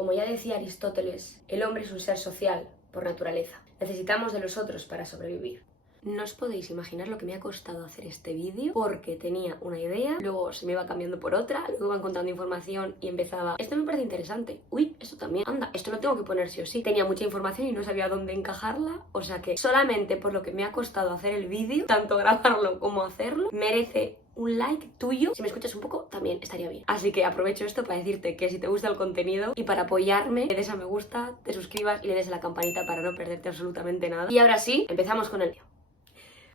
Como ya decía Aristóteles, el hombre es un ser social por naturaleza. Necesitamos de los otros para sobrevivir. No os podéis imaginar lo que me ha costado hacer este vídeo, porque tenía una idea, luego se me iba cambiando por otra, luego iba encontrando información y empezaba, esto me parece interesante, uy, esto también, anda, esto lo tengo que poner sí o sí. Tenía mucha información y no sabía dónde encajarla, o sea que solamente por lo que me ha costado hacer el vídeo, tanto grabarlo como hacerlo, merece un like tuyo. Si me escuchas un poco, también estaría bien. Así que aprovecho esto para decirte que si te gusta el contenido y para apoyarme, le des a me gusta, te suscribas y le des a la campanita para no perderte absolutamente nada. Y ahora sí, empezamos con el vídeo.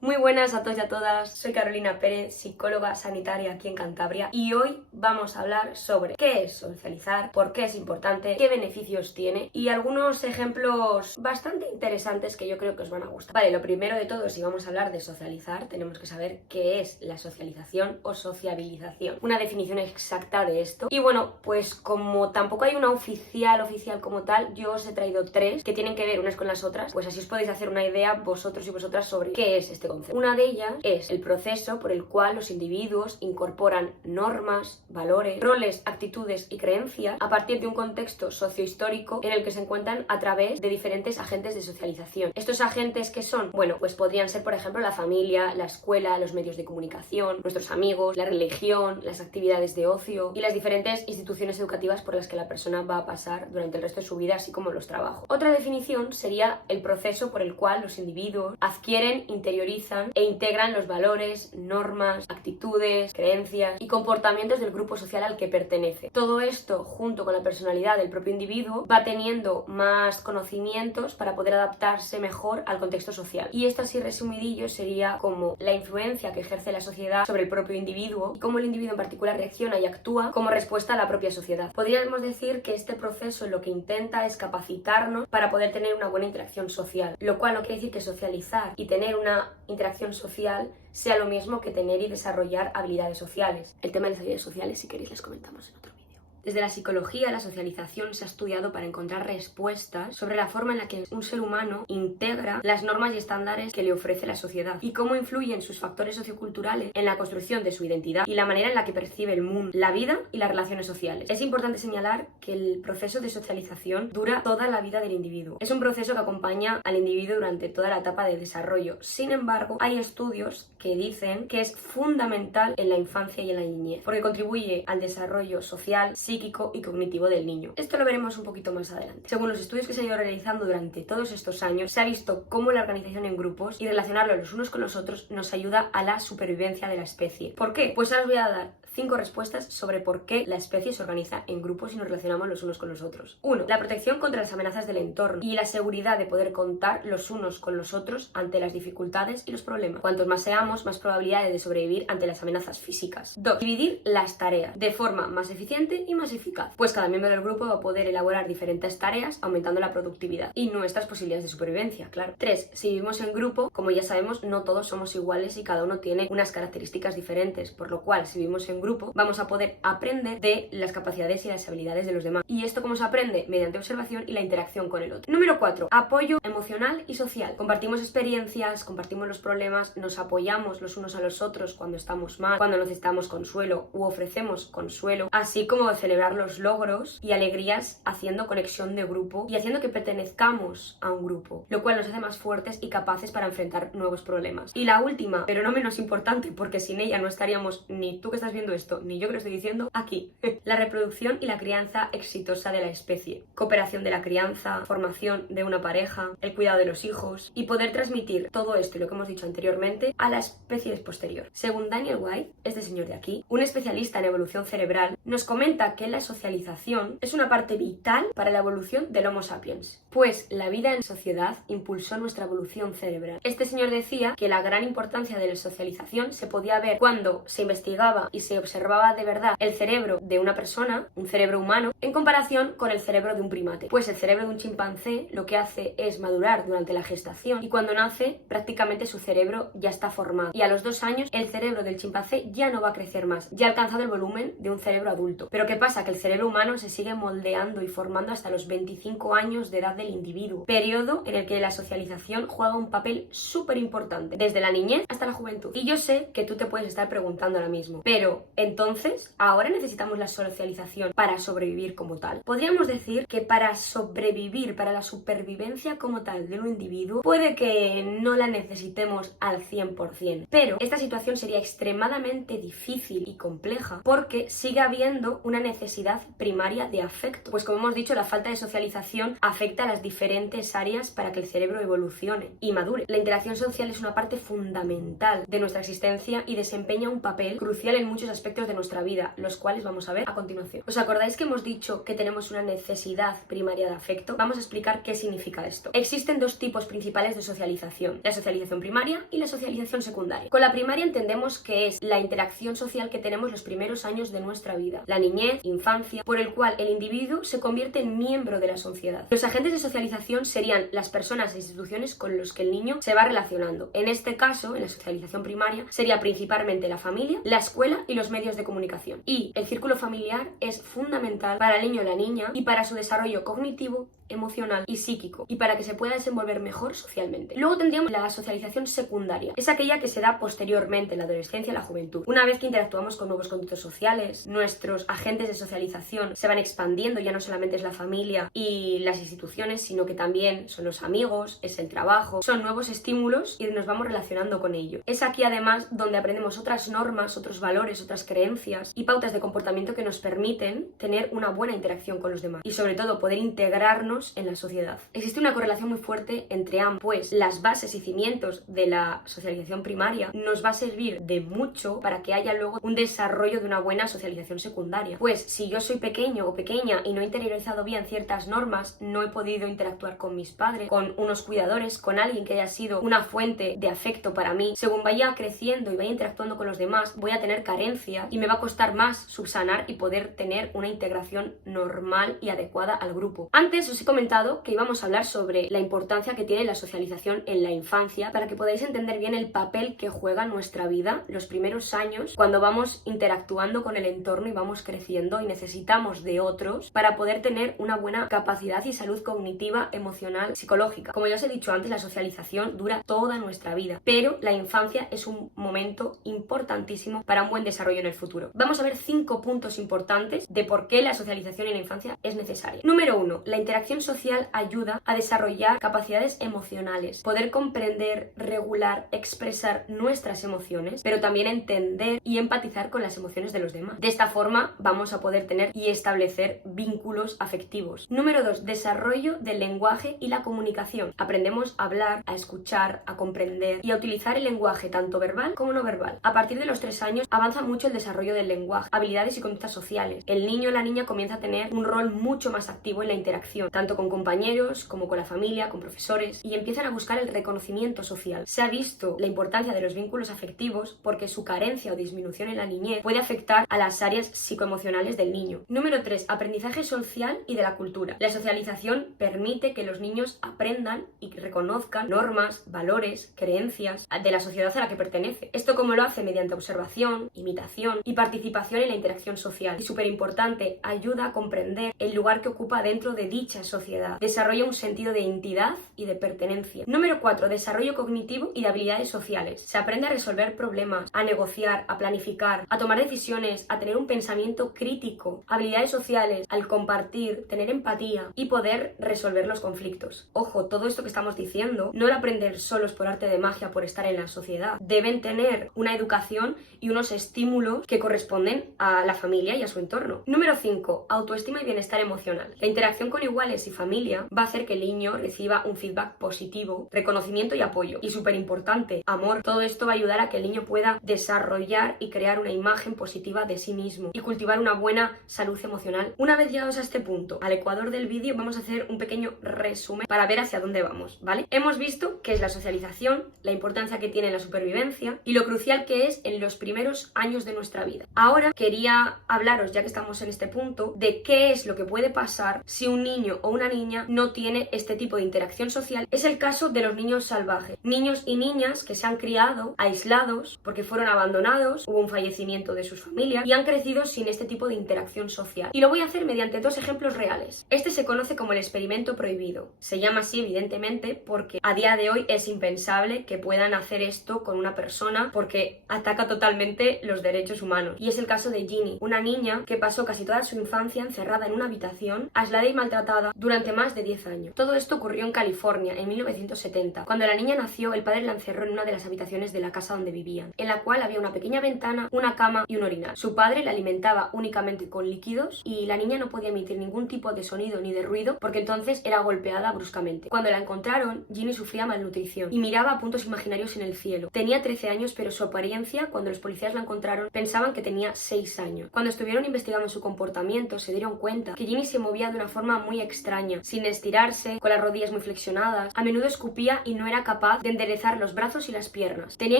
Muy buenas a todos y a todas, soy Carolina Pérez, psicóloga sanitaria aquí en Cantabria, y hoy vamos a hablar sobre qué es socializar, por qué es importante, qué beneficios tiene y algunos ejemplos bastante interesantes que yo creo que os van a gustar. Vale, lo primero de todo, si vamos a hablar de socializar, tenemos que saber qué es la socialización o sociabilización, una definición exacta de esto. Y bueno, pues como tampoco hay una oficial como tal, yo os he traído tres que tienen que ver unas con las otras, pues así os podéis hacer una idea vosotros y vosotras sobre qué es este concepto. Una de ellas es el proceso por el cual los individuos incorporan normas, valores, roles, actitudes y creencias a partir de un contexto sociohistórico en el que se encuentran a través de diferentes agentes de socialización. ¿Estos agentes qué son? Bueno, pues podrían ser, por ejemplo, la familia, la escuela, los medios de comunicación, nuestros amigos, la religión, las actividades de ocio y las diferentes instituciones educativas por las que la persona va a pasar durante el resto de su vida, así como los trabajos. Otra definición sería el proceso por el cual los individuos adquieren, interiorizan e integran los valores, normas, actitudes, creencias y comportamientos del grupo social al que pertenece. Todo esto, junto con la personalidad del propio individuo, va teniendo más conocimientos para poder adaptarse mejor al contexto social. Y esto, así resumidillo, sería como la influencia que ejerce la sociedad sobre el propio individuo y cómo el individuo en particular reacciona y actúa como respuesta a la propia sociedad. Podríamos decir que este proceso lo que intenta es capacitarnos para poder tener una buena interacción social, lo cual no quiere decir que socializar y tener una interacción social sea lo mismo que tener y desarrollar habilidades sociales. El tema de las habilidades sociales, si queréis, les comentamos en otro vídeo. Desde la psicología, la socialización se ha estudiado para encontrar respuestas sobre la forma en la que un ser humano integra las normas y estándares que le ofrece la sociedad y cómo influyen sus factores socioculturales en la construcción de su identidad y la manera en la que percibe el mundo, la vida y las relaciones sociales. Es importante señalar que el proceso de socialización dura toda la vida del individuo. Es un proceso que acompaña al individuo durante toda la etapa de desarrollo. Sin embargo, hay estudios que dicen que es fundamental en la infancia y en la niñez, porque contribuye al desarrollo social, psíquico y cognitivo del niño. Esto lo veremos un poquito más adelante. Según los estudios que se han ido realizando durante todos estos años, se ha visto cómo la organización en grupos y relacionarlos los unos con los otros nos ayuda a la supervivencia de la especie. ¿Por qué? Pues ahora os voy a dar 5 respuestas sobre por qué la especie se organiza en grupos y nos relacionamos los unos con los otros. 1. La protección contra las amenazas del entorno y la seguridad de poder contar los unos con los otros ante las dificultades y los problemas. Cuantos más seamos, más probabilidades de sobrevivir ante las amenazas físicas. 2. Dividir las tareas de forma más eficiente y más eficaz, pues cada miembro del grupo va a poder elaborar diferentes tareas, aumentando la productividad y nuestras posibilidades de supervivencia, claro. 3. Si vivimos en grupo, como ya sabemos, no todos somos iguales y cada uno tiene unas características diferentes, por lo cual si vivimos en grupo vamos a poder aprender de las capacidades y las habilidades de los demás. ¿Y esto cómo se aprende? Mediante observación y la interacción con el otro. Número 4. Apoyo emocional y social. Compartimos experiencias, compartimos los problemas, nos apoyamos los unos a los otros cuando estamos mal, cuando necesitamos consuelo u ofrecemos consuelo, así como celebrar los logros y alegrías haciendo conexión de grupo y haciendo que pertenezcamos a un grupo, lo cual nos hace más fuertes y capaces para enfrentar nuevos problemas. Y la última, pero no menos importante, porque sin ella no estaríamos ni tú que estás viendo esto, ni yo que lo estoy diciendo, aquí. La reproducción y la crianza exitosa de la especie. Cooperación de la crianza, formación de una pareja, el cuidado de los hijos y poder transmitir todo esto y lo que hemos dicho anteriormente a la especie posterior. Según Daniel White, este señor de aquí, un especialista en evolución cerebral, nos comenta que la socialización es una parte vital para la evolución del Homo sapiens, pues la vida en sociedad impulsó nuestra evolución cerebral. Este señor decía que la gran importancia de la socialización se podía ver cuando se investigaba y se observaba de verdad el cerebro de una persona, un cerebro humano, en comparación con el cerebro de un primate. Pues el cerebro de un chimpancé lo que hace es madurar durante la gestación y cuando nace prácticamente su cerebro ya está formado. Y a los 2 años el cerebro del chimpancé ya no va a crecer más, ya ha alcanzado el volumen de un cerebro adulto. Pero ¿qué pasa? Que el cerebro humano se sigue moldeando y formando hasta los 25 años de edad del individuo, periodo en el que la socialización juega un papel súper importante, desde la niñez hasta la juventud. Y yo sé que tú te puedes estar preguntando ahora mismo, pero Entonces, ¿ahora necesitamos la socialización para sobrevivir como tal? Podríamos decir que para sobrevivir, para la supervivencia como tal de un individuo, puede que no la necesitemos al 100%, pero esta situación sería extremadamente difícil y compleja porque sigue habiendo una necesidad primaria de afecto. Pues como hemos dicho, la falta de socialización afecta a las diferentes áreas para que el cerebro evolucione y madure. La interacción social es una parte fundamental de nuestra existencia y desempeña un papel crucial en muchos aspectos de nuestra vida, los cuales vamos a ver a continuación. ¿Os acordáis que hemos dicho que tenemos una necesidad primaria de afecto? Vamos a explicar qué significa esto. Existen dos tipos principales de socialización: la socialización primaria y la socialización secundaria. Con la primaria entendemos que es la interacción social que tenemos los primeros años de nuestra vida, la niñez, infancia, por el cual el individuo se convierte en miembro de la sociedad. Los agentes de socialización serían las personas e instituciones con los que el niño se va relacionando. En este caso, en la socialización primaria, sería principalmente la familia, la escuela y los medios de comunicación. Y el círculo familiar es fundamental para el niño o la niña y para su desarrollo cognitivo, emocional y psíquico, y para que se pueda desenvolver mejor socialmente. Luego tendríamos la socialización secundaria. Es aquella que se da posteriormente en la adolescencia y la juventud. Una vez que interactuamos con nuevos conductos sociales, nuestros agentes de socialización se van expandiendo, ya no solamente es la familia y las instituciones, sino que también son los amigos, es el trabajo, son nuevos estímulos y nos vamos relacionando con ellos. Es aquí además donde aprendemos otras normas, otros valores, otras creencias y pautas de comportamiento que nos permiten tener una buena interacción con los demás y sobre todo poder integrarnos en la sociedad. Existe una correlación muy fuerte entre ambos, pues las bases y cimientos de la socialización primaria nos va a servir de mucho para que haya luego un desarrollo de una buena socialización secundaria. Pues si yo soy pequeño o pequeña y no he interiorizado bien ciertas normas, no he podido interactuar con mis padres, con unos cuidadores, con alguien que haya sido una fuente de afecto para mí, según vaya creciendo y vaya interactuando con los demás, voy a tener carencia y me va a costar más subsanar y poder tener una integración normal y adecuada al grupo. Antes os he comentado que íbamos a hablar sobre la importancia que tiene la socialización en la infancia para que podáis entender bien el papel que juega en nuestra vida los primeros años cuando vamos interactuando con el entorno y vamos creciendo y necesitamos de otros para poder tener una buena capacidad y salud cognitiva, emocional, psicológica. Como ya os he dicho antes, la socialización dura toda nuestra vida, pero la infancia es un momento importantísimo para un buen desarrollo en el futuro. Vamos a ver 5 puntos importantes de por qué la socialización en la infancia es necesaria. Número 1. La interacción social ayuda a desarrollar capacidades emocionales, poder comprender, regular, expresar nuestras emociones, pero también entender y empatizar con las emociones de los demás. De esta forma vamos a poder tener y establecer vínculos afectivos. Número 2. Desarrollo del lenguaje y la comunicación. Aprendemos a hablar, a escuchar, a comprender y a utilizar el lenguaje tanto verbal como no verbal. A partir de los 3 años avanza mucho el desarrollo del lenguaje, habilidades y conductas sociales. El niño o la niña comienza a tener un rol mucho más activo en la interacción, tanto con compañeros como con la familia, con profesores, y empiezan a buscar el reconocimiento social. Se ha visto la importancia de los vínculos afectivos porque su carencia o disminución en la niñez puede afectar a las áreas psicoemocionales del niño. Número 3. Aprendizaje social y de la cultura. La socialización permite que los niños aprendan y reconozcan normas, valores, creencias de la sociedad a la que pertenece. Esto como lo hace mediante observación, imitación y participación en la interacción social. Y súper importante, ayuda a comprender el lugar que ocupa dentro de dicha sociedad. Desarrolla un sentido de identidad y de pertenencia. Número 4. Desarrollo cognitivo y de habilidades sociales. Se aprende a resolver problemas, a negociar, a planificar, a tomar decisiones, a tener un pensamiento crítico, habilidades sociales, al compartir, tener empatía y poder resolver los conflictos. Ojo, todo esto que estamos diciendo no lo aprender solos por arte de magia por estar en la sociedad. Deben tener una educación y unos estímulos que corresponden a la familia y a su entorno. Número 5. Autoestima y bienestar emocional. La interacción con iguales y familia va a hacer que el niño reciba un feedback positivo, reconocimiento y apoyo. Y súper importante, amor. Todo esto va a ayudar a que el niño pueda desarrollar y crear una imagen positiva de sí mismo y cultivar una buena salud emocional. Una vez llegados a este punto, al ecuador del vídeo, vamos a hacer un pequeño resumen para ver hacia dónde vamos, ¿vale? Hemos visto qué es la socialización, la importancia que tiene en la supervivencia y lo crucial que es en los primeros años de nuestra vida. Ahora quería hablaros, ya que estamos en este punto, de qué es lo que puede pasar si un niño o una niña no tiene este tipo de interacción social es el caso de los niños salvajes. Niños y niñas que se han criado aislados porque fueron abandonados, hubo un fallecimiento de sus familias y han crecido sin este tipo de interacción social. Y lo voy a hacer mediante dos ejemplos reales. Este se conoce como el experimento prohibido. Se llama así evidentemente porque a día de hoy es impensable que puedan hacer esto con una persona porque ataca totalmente los derechos humanos. Y es el caso de Ginny, una niña que pasó casi toda su infancia encerrada en una habitación, aislada y maltratada durante más de 10 años. Todo esto ocurrió en California en 1970. Cuando la niña nació, el padre la encerró en una de las habitaciones de la casa donde vivían, en la cual había una pequeña ventana, una cama y un orinal. Su padre la alimentaba únicamente con líquidos y la niña no podía emitir ningún tipo de sonido ni de ruido porque entonces era golpeada bruscamente. Cuando la encontraron, Ginny sufría malnutrición y miraba a puntos imaginarios en el cielo. Tenía 13 años, pero su apariencia, cuando los policías la encontraron, pensaban que tenía 6 años. Cuando estuvieron investigando su comportamiento, se dieron cuenta que Ginny se movía de una forma muy extraña, sin estirarse, con las rodillas muy flexionadas, a menudo escupía y no era capaz de enderezar los brazos y las piernas. Tenía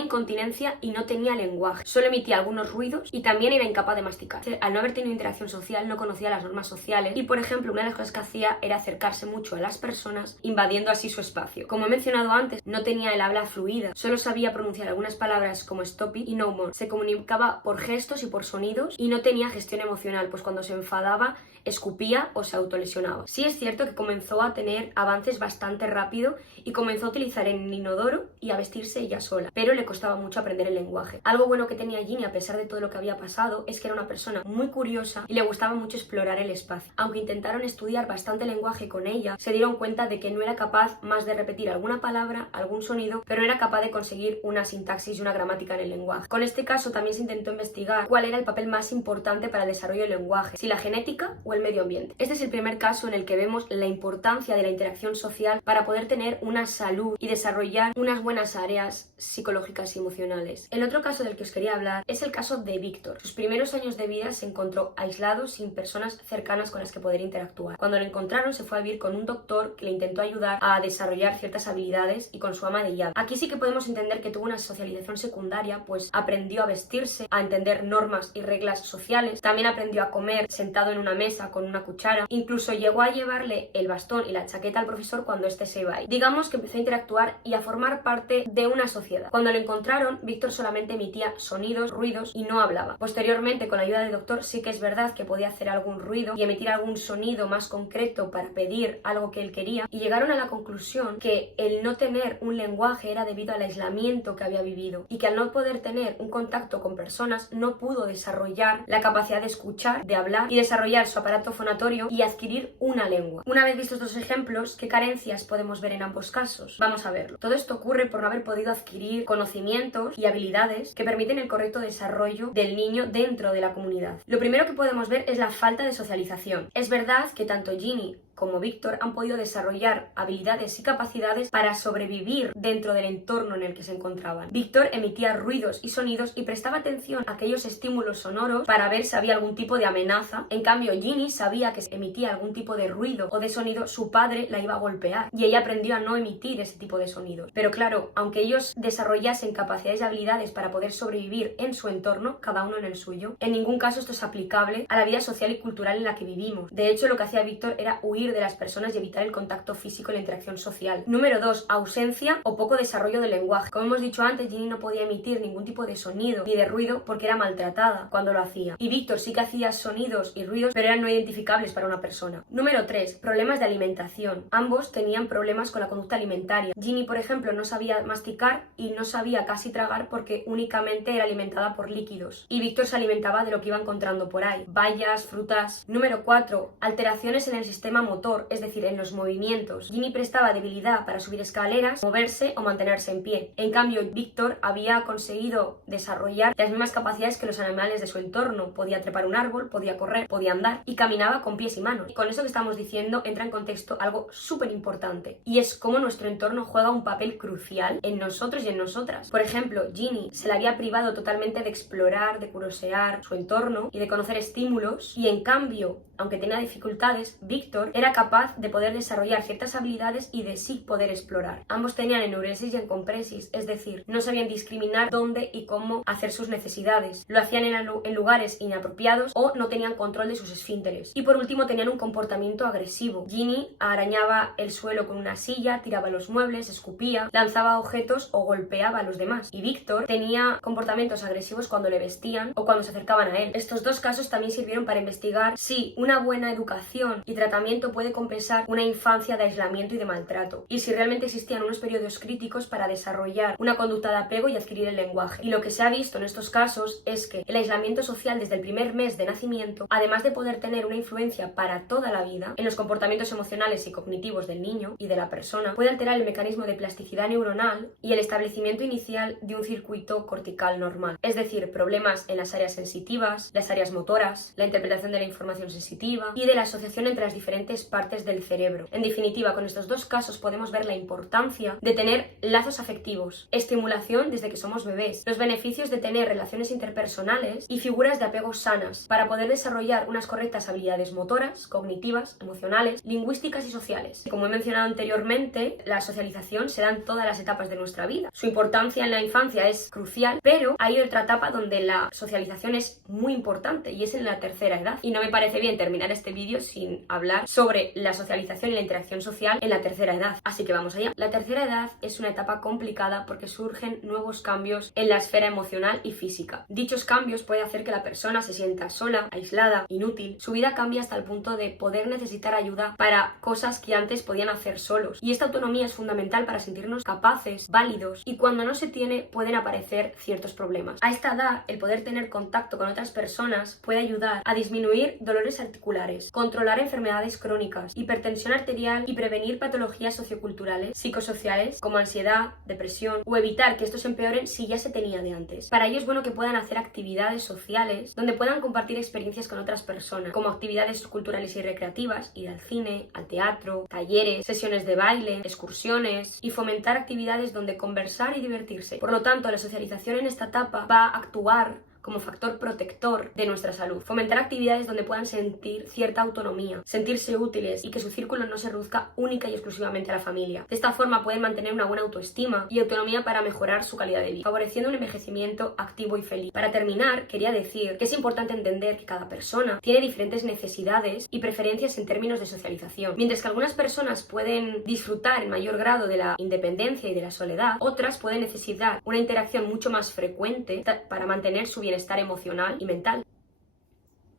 incontinencia y no tenía lenguaje, solo emitía algunos ruidos y también era incapaz de masticar. Al no haber tenido interacción social, no conocía las normas sociales y, por ejemplo, una de las cosas que hacía era acercarse mucho a las personas, invadiendo así su espacio. Como he mencionado antes, no tenía el habla fluida, solo sabía pronunciar algunas palabras como stop it y no more. Se comunicaba por gestos y por sonidos y no tenía gestión emocional, pues cuando se enfadaba escupía o se autolesionaba. Sí es cierto que comenzó a tener avances bastante rápido y comenzó a utilizar el inodoro y a vestirse ella sola, pero le costaba mucho aprender el lenguaje. Algo bueno que tenía Ginny, a pesar de todo lo que había pasado, es que era una persona muy curiosa y le gustaba mucho explorar el espacio. Aunque intentaron estudiar bastante lenguaje con ella, se dieron cuenta de que no era capaz más de repetir alguna palabra, algún sonido, pero no era capaz de conseguir una sintaxis y una gramática en el lenguaje. Con este caso también se intentó investigar cuál era el papel más importante para el desarrollo del lenguaje, si la genética o el medio ambiente. Este es el primer caso en el que vemos la importancia de la interacción social para poder tener una salud y desarrollar unas buenas áreas psicológicas y emocionales. El otro caso del que os quería hablar es el caso de Víctor. Sus primeros años de vida se encontró aislado, sin personas cercanas con las que poder interactuar. Cuando lo encontraron, se fue a vivir con un doctor que le intentó ayudar a desarrollar ciertas habilidades y con su ama de llave. Aquí sí que podemos entender que tuvo una socialización secundaria, pues aprendió a vestirse, a entender normas y reglas sociales, también aprendió a comer sentado en una mesa con una cuchara, incluso llegó a llevarle el bastón y la chaqueta al profesor cuando éste se iba a ir. Digamos que empezó a interactuar y a formar parte de una sociedad. Cuando lo encontraron, Víctor solamente emitía sonidos, ruidos y no hablaba. Posteriormente, con la ayuda del doctor, sí que es verdad que podía hacer algún ruido y emitir algún sonido más concreto para pedir algo que él quería, y llegaron a la conclusión que el no tener un lenguaje era debido al aislamiento que había vivido y que al no poder tener un contacto con personas no pudo desarrollar la capacidad de escuchar, de hablar y desarrollar su aparato fonatorio y adquirir una lengua. Una vez vistos estos ejemplos, ¿qué carencias podemos ver en ambos casos? Vamos a verlo. Todo esto ocurre por no haber podido adquirir conocimientos y habilidades que permiten el correcto desarrollo del niño dentro de la comunidad. Lo primero que podemos ver es la falta de socialización. Es verdad que tanto Ginny como Víctor han podido desarrollar habilidades y capacidades para sobrevivir dentro del entorno en el que se encontraban. Víctor emitía ruidos y sonidos y prestaba atención a aquellos estímulos sonoros para ver si había algún tipo de amenaza. En cambio, Ginny sabía que si emitía algún tipo de ruido o de sonido, su padre la iba a golpear y ella aprendió a no emitir ese tipo de sonidos. Pero claro, aunque ellos desarrollasen capacidades y habilidades para poder sobrevivir en su entorno, cada uno en el suyo, en ningún caso esto es aplicable a la vida social y cultural en la que vivimos. De hecho, lo que hacía Víctor era huir de las personas y evitar el contacto físico y la interacción social. Número 2. Ausencia o poco desarrollo del lenguaje. Como hemos dicho antes, Ginny no podía emitir ningún tipo de sonido ni de ruido porque era maltratada cuando lo hacía. Y Víctor sí que hacía sonidos y ruidos, pero eran no identificables para una persona. Número 3. Problemas de alimentación. Ambos tenían problemas con la conducta alimentaria. Ginny, por ejemplo, no sabía masticar y no sabía casi tragar porque únicamente era alimentada por líquidos. Y Víctor se alimentaba de lo que iba encontrando por ahí. Bayas, frutas. Número 4. Alteraciones en el sistema motor, es decir, en los movimientos. Ginny prestaba debilidad para subir escaleras, moverse o mantenerse en pie. En cambio, Víctor había conseguido desarrollar las mismas capacidades que los animales de su entorno. Podía trepar un árbol, podía correr, podía andar y caminaba con pies y manos. Y con eso que estamos diciendo entra en contexto algo súper importante, y es cómo nuestro entorno juega un papel crucial en nosotros y en nosotras. Por ejemplo, Ginny se le había privado totalmente de explorar, de curiosear su entorno y de conocer estímulos, y en cambio, aunque tenía dificultades, Víctor era era capaz de poder desarrollar ciertas habilidades y de sí poder explorar. Ambos tenían enuresis y encompresis, es decir, no sabían discriminar dónde y cómo hacer sus necesidades. Lo hacían en lugares inapropiados o no tenían control de sus esfínteres. Y por último, tenían un comportamiento agresivo. Ginny arañaba el suelo con una silla, tiraba los muebles, escupía, lanzaba objetos o golpeaba a los demás. Y Víctor tenía comportamientos agresivos cuando le vestían o cuando se acercaban a él. Estos dos casos también sirvieron para investigar si una buena educación y tratamiento puede compensar una infancia de aislamiento y de maltrato, y si realmente existían unos periodos críticos para desarrollar una conducta de apego y adquirir el lenguaje. Y lo que se ha visto en estos casos es que el aislamiento social desde el primer mes de nacimiento, además de poder tener una influencia para toda la vida en los comportamientos emocionales y cognitivos del niño y de la persona, puede alterar el mecanismo de plasticidad neuronal y el establecimiento inicial de un circuito cortical normal, es decir, problemas en las áreas sensitivas, las áreas motoras, la interpretación de la información sensitiva y de la asociación entre las diferentes partes del cerebro. En definitiva, con estos dos casos podemos ver la importancia de tener lazos afectivos, estimulación desde que somos bebés, los beneficios de tener relaciones interpersonales y figuras de apego sanas para poder desarrollar unas correctas habilidades motoras, cognitivas, emocionales, lingüísticas y sociales. Como he mencionado anteriormente, la socialización se da en todas las etapas de nuestra vida. Su importancia en la infancia es crucial, pero hay otra etapa donde la socialización es muy importante y es en la tercera edad. Y no me parece bien terminar este vídeo sin hablar sobre la socialización y la interacción social en la tercera edad. Así que vamos allá. La tercera edad es una etapa complicada porque surgen nuevos cambios en la esfera emocional y física. Dichos cambios pueden hacer que la persona se sienta sola, aislada, inútil. Su vida cambia hasta el punto de poder necesitar ayuda para cosas que antes podían hacer solos. Y esta autonomía es fundamental para sentirnos capaces, válidos, y cuando no se tiene pueden aparecer ciertos problemas. A esta edad, el poder tener contacto con otras personas puede ayudar a disminuir dolores articulares, controlar enfermedades crónicas, hipertensión arterial y prevenir patologías socioculturales, psicosociales como ansiedad, depresión, o evitar que estos empeoren si ya se tenía de antes. Para ello es bueno que puedan hacer actividades sociales donde puedan compartir experiencias con otras personas, como actividades culturales y recreativas, ir al cine, al teatro, talleres, sesiones de baile, excursiones, y fomentar actividades donde conversar y divertirse. Por lo tanto, la socialización en esta etapa va a actuar como factor protector de nuestra salud. Fomentar actividades donde puedan sentir cierta autonomía, sentirse útiles y que su círculo no se reduzca única y exclusivamente a la familia. De esta forma pueden mantener una buena autoestima y autonomía para mejorar su calidad de vida, favoreciendo un envejecimiento activo y feliz. Para terminar, quería decir que es importante entender que cada persona tiene diferentes necesidades y preferencias en términos de socialización. Mientras que algunas personas pueden disfrutar en mayor grado de la independencia y de la soledad, otras pueden necesitar una interacción mucho más frecuente para mantener su bienestar emocional y mental.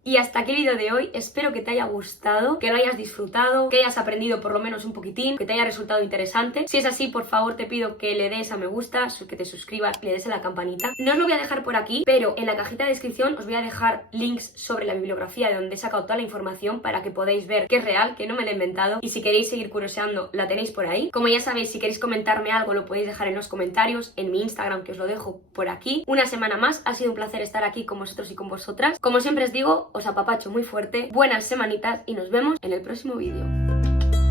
Y hasta aquí el vídeo de hoy. Espero que te haya gustado, que lo hayas disfrutado, que hayas aprendido por lo menos un poquitín, que te haya resultado interesante. Si es así, por favor te pido que le des a me gusta, que te suscribas, le des a la campanita. No os lo voy a dejar por aquí, pero en la cajita de descripción os voy a dejar links sobre la bibliografía de donde he sacado toda la información para que podáis ver que es real, que no me lo he inventado, y si queréis seguir curioseando la tenéis por ahí. Como ya sabéis, si queréis comentarme algo lo podéis dejar en los comentarios, en mi Instagram, que os lo dejo por aquí. Una semana más, ha sido un placer estar aquí con vosotros y con vosotras. Como siempre os digo, os apapacho muy fuerte, buenas semanitas y nos vemos en el próximo vídeo.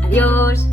¡Adiós!